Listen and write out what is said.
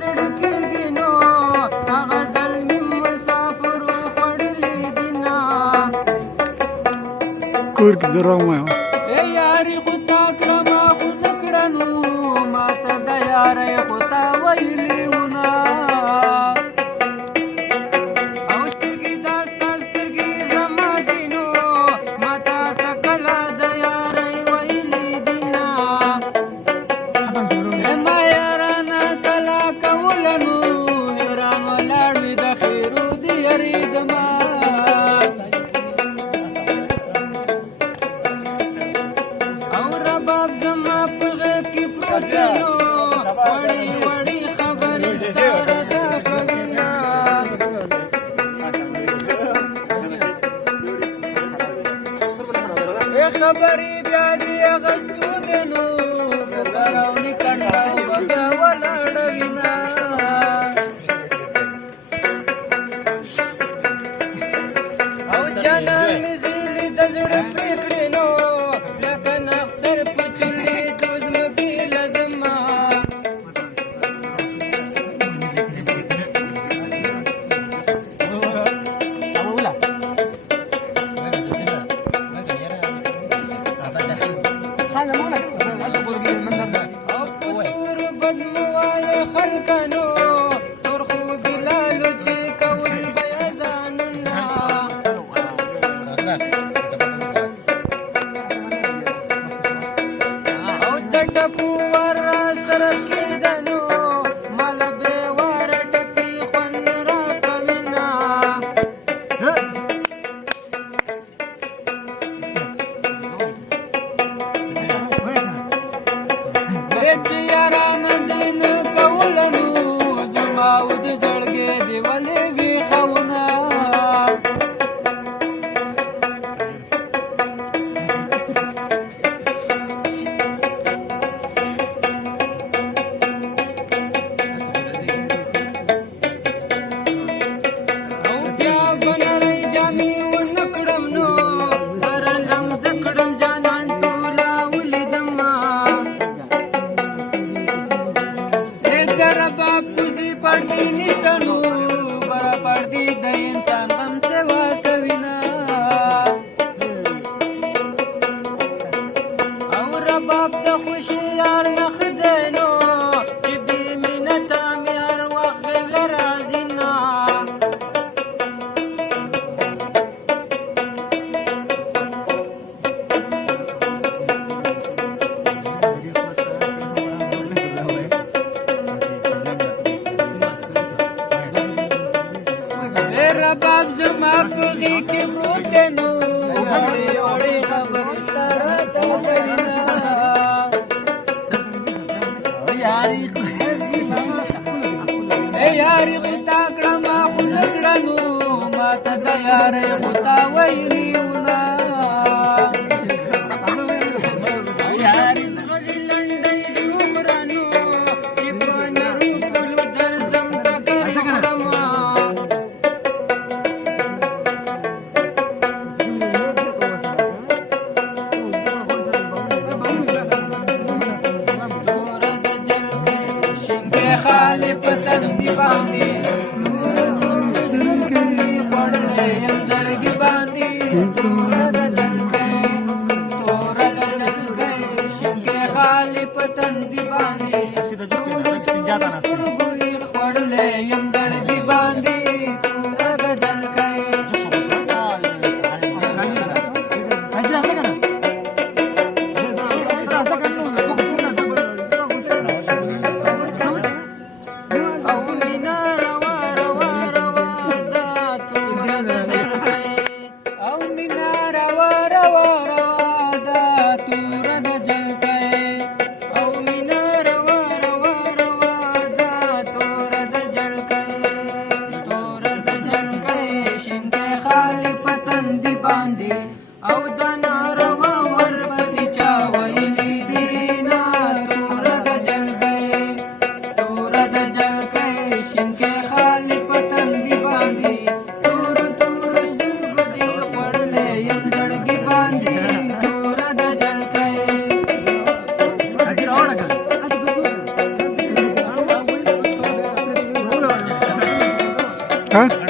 زړه کېږي نو هغه زلمي مسافرو خوړلي دي نه کور کې درام وایم ای یاري خو تا کړه ما خو نه کړه نو ماته د یارۍ خو تا ویلي وو نه او سترګې دا ستا سترګې زما دي نو ماته ته کله د یارۍ ویلي دي نه ما یارانه کله کوله نو یاران ولاړ وي د خیرو دي یارېږمه او رباب زما په غېږ کې پروت دی نو وړې وړې خبرې ستا ردا کوي نه خبرې بیا دې اغستو دی نو ګراوني کنډاو به بیا ولاړوي نه او جانان مې زیلې د زړه پرېکړې نو لکه نختر په چولې د ځمکې لازمه او په تورو بد مو وایه خلکانو ترخو بلالو چې کول به یې ځانونه او د ټپو ور راسره کېده نو مله بې واره ټپې خوند راکوي نه چې یارانه دې نه کوله نو زما و د زړګې دې ولېږي خونه او بیا به نرۍ جامې ونه کړم نو هره لمده کړم جانان ټوله ولیدمه در باپ کوزي پړدي نیسنو بر پړدي د انسان غم سوا کوي نه او رباب د خوشي یار نخ دی نو چې بې منته مې هر وخت غله راځي نه رباب زما په غېږ کې پروت دی نو وړې وړې خبرې ستا راته کوي نه ای یاري خو تا کړه ما خو نه کړه نو ماته د یارۍ خو تا ویلي وو نه یاري غلي لنډۍ دې وخوره نو چې په نرو پلو درځم ډګر کړمه خالي په تندي باندې نور سترګې خوړلې یم زړګي باندې تور د جلګې شګې خالي په تندي باندې سترګې خوړلې یم زړګي باندې تور د جلګې او مینا روا روا روا دا تور د جلګې او مینا ها